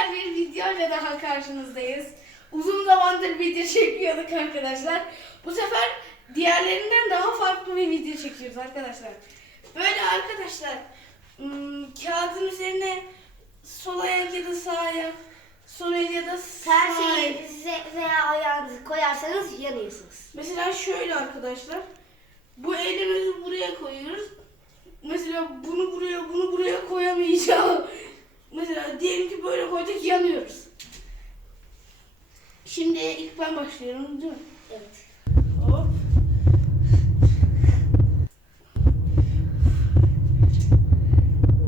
sefer bir videoyla daha karşınızdayız. Uzun zamandır video çekmiyorduk arkadaşlar. Bu sefer diğerlerinden daha farklı bir video çekiyoruz arkadaşlar. Böyle arkadaşlar ım, kağıdın üzerine sol ayak ya da sağ ayak, sol el ya da sağ Her size veya ayağınızı koyarsanız yanıyorsunuz. Mesela şöyle arkadaşlar. Bu elimizi buraya koyuyoruz. Mesela bunu buraya, bunu buraya koyamayacağım. Mesela diyelim ki böyle koyduk yanıyoruz. Şimdi ilk ben başlıyorum değil mi? Evet. Hop.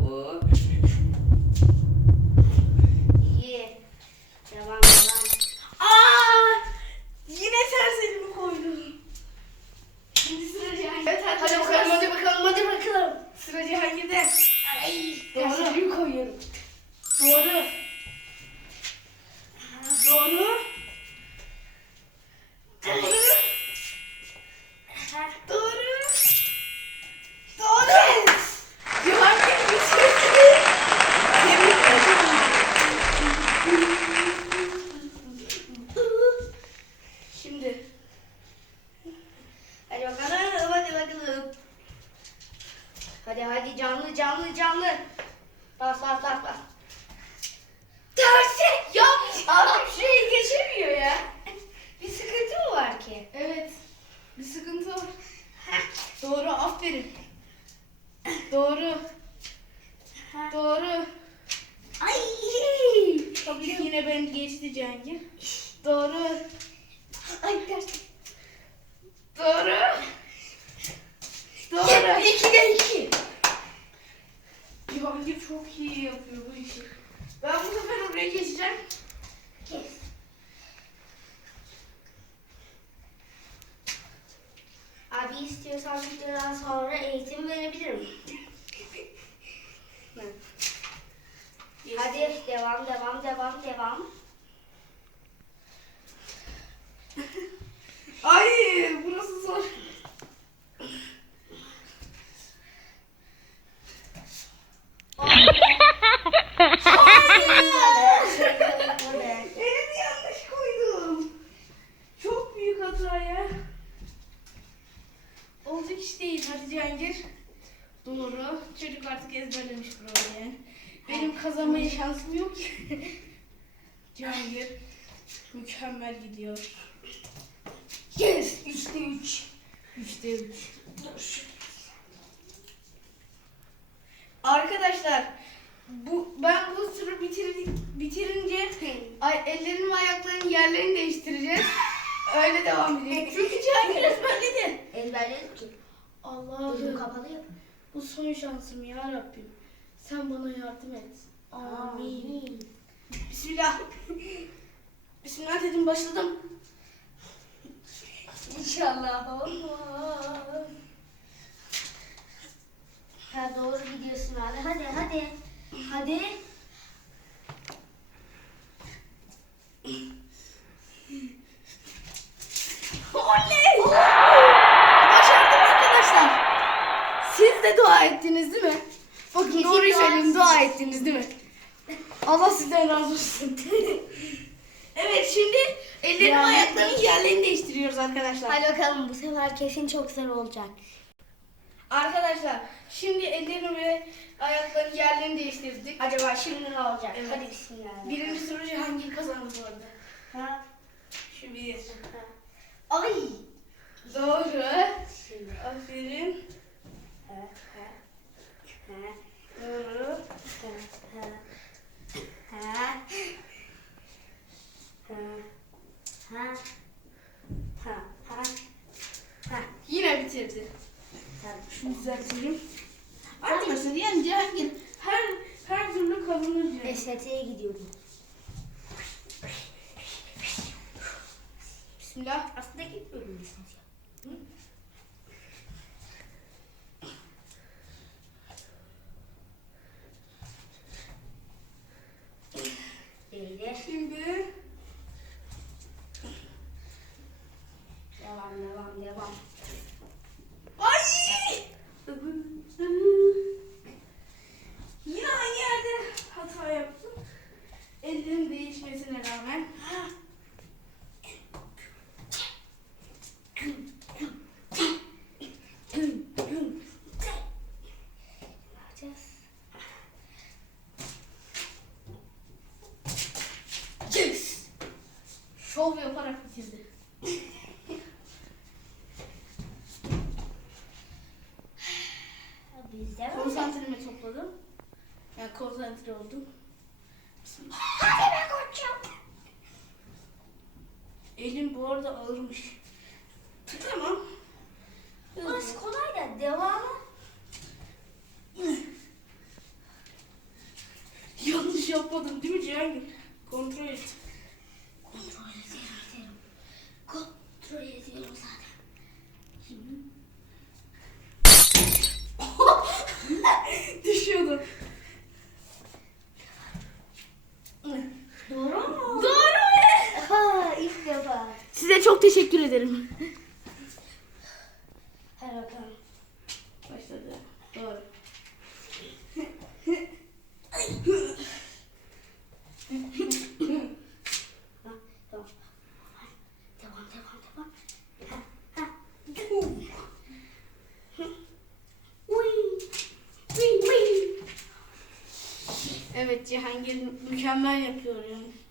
Hop. İyi. Devam devam. Aa! Yine ters elimi koydum. Şimdi sıra Cihangir'de. Evet Hadi bakalım hadi bakalım hadi bakalım. Sıra Cihangir'de. Ay. Ters elimi koyuyorum. Doğru. Doğru. Doğru. Doğru. Doğru. Cihangir bir sözünü. Şimdi Hadi bakalım hadi bakalım. Hadi hadi canlı canlı canlı. Bas bas bas bas. tersi ya abi şeyi geçemiyor ya. Bir sıkıntı mı var ki? Evet. Bir sıkıntı var. Doğru aferin. Doğru. Doğru. Ay. Tabii ki yine ben geçti Cengiz. Doğru. Ay ters. Doğru. Doğru. İki de iki. Cihangir çok iyi yapıyor bu işi. Ben bu sefer oraya geçeceğim. Devam devam devam devam. Ay burası zor. Elimi yanlış koydum. Çok büyük hata ya. Olacak iş değil hadi Cihangir. Doğru. Çocuk artık ezberlemiş yani. Benim kazanmaya şansım yok ki. Cihangir mükemmel gidiyor. Yes! Üçte üç. Üçte üç. Dur. Arkadaşlar bu ben bu turu bitirdik bitirince ay, ellerim ve ayaklarının yerlerini değiştireceğiz. Öyle devam edecek. Çünkü Cihangir ezberledi. Ezberledim ki. Gözüm Allah'ım kapalı bu son şansım ya Rabbim. Sen bana yardım et. Amin. Bismillah. Bismillah dedim başladım. İnşallah olmaz. Ha doğru gidiyorsun abi. Hadi hadi. Hadi. Oley! Başardım arkadaşlar. Siz de dua ettiniz değil mi? Bakın Kesin doğruyu dua söyleyeyim dua ettiniz değil mi? Allah sizden razı olsun. evet şimdi ellerim Yani- ayaklarının yerlerini değiştiriyoruz arkadaşlar. Hadi bakalım bu sefer kesin çok zor olacak. Arkadaşlar şimdi ellerim ve ayaklarının yerlerini değiştirdik. Acaba şimdi ne olacak? Evet. Hadi bismillah. Birinci soruyu hangi kazandı bu arada? Ha? Şu bir. Ay. Doğru. Şimdi. Aferin. Ha, ha, Yine bitirdi. Şunu düzeltelim. Arkadaşlar yani Cihangir her her türlü kazanır diyor. Estetiğe gidiyorum. Bismillah. Aslında gitmiyorum estetiğe. Değdi. Şimdi Devam devam devam. ay yine aynı yerde hata yaptım. Ellerim Bak konsantre oldum. Bismillah. Hadi be koçum. Elim bu arada ağırmış. Tamam. Burası kolay da devamı. Yanlış yapmadım değil mi Cihangir? Size çok teşekkür ederim. Hadi bakalım. Başladı. Doğru. Evet Cihangir mükemmel yapıyor yani.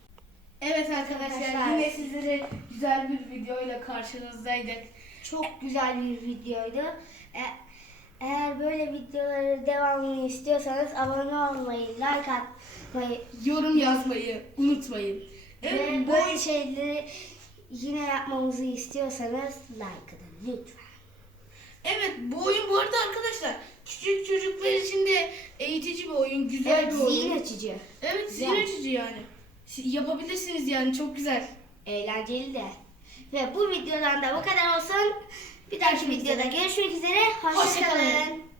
Evet arkadaşlar Arkadaşlar. yine sizlere güzel bir videoyla karşınızdaydık. Çok güzel bir videoydu. E, eğer böyle videoları devamını istiyorsanız abone olmayı, like atmayı Yorum yazmayı unutmayın. Evet, ve bu böyle şeyleri yine yapmamızı istiyorsanız like atın lütfen. Evet bu oyun bu arada arkadaşlar küçük çocuklar için de eğitici bir oyun, güzel Evet, bir oyun. zihin açıcı, Evet zihin Güzel. açıcı yani. Si- Yapabilirsiniz yani çok güzel. eğlenceli de. Ve bu videodan da bu kadar olsun. Bir dahaki videoda görüşmek üzere. Hoşçakalın. Hoşçakalın.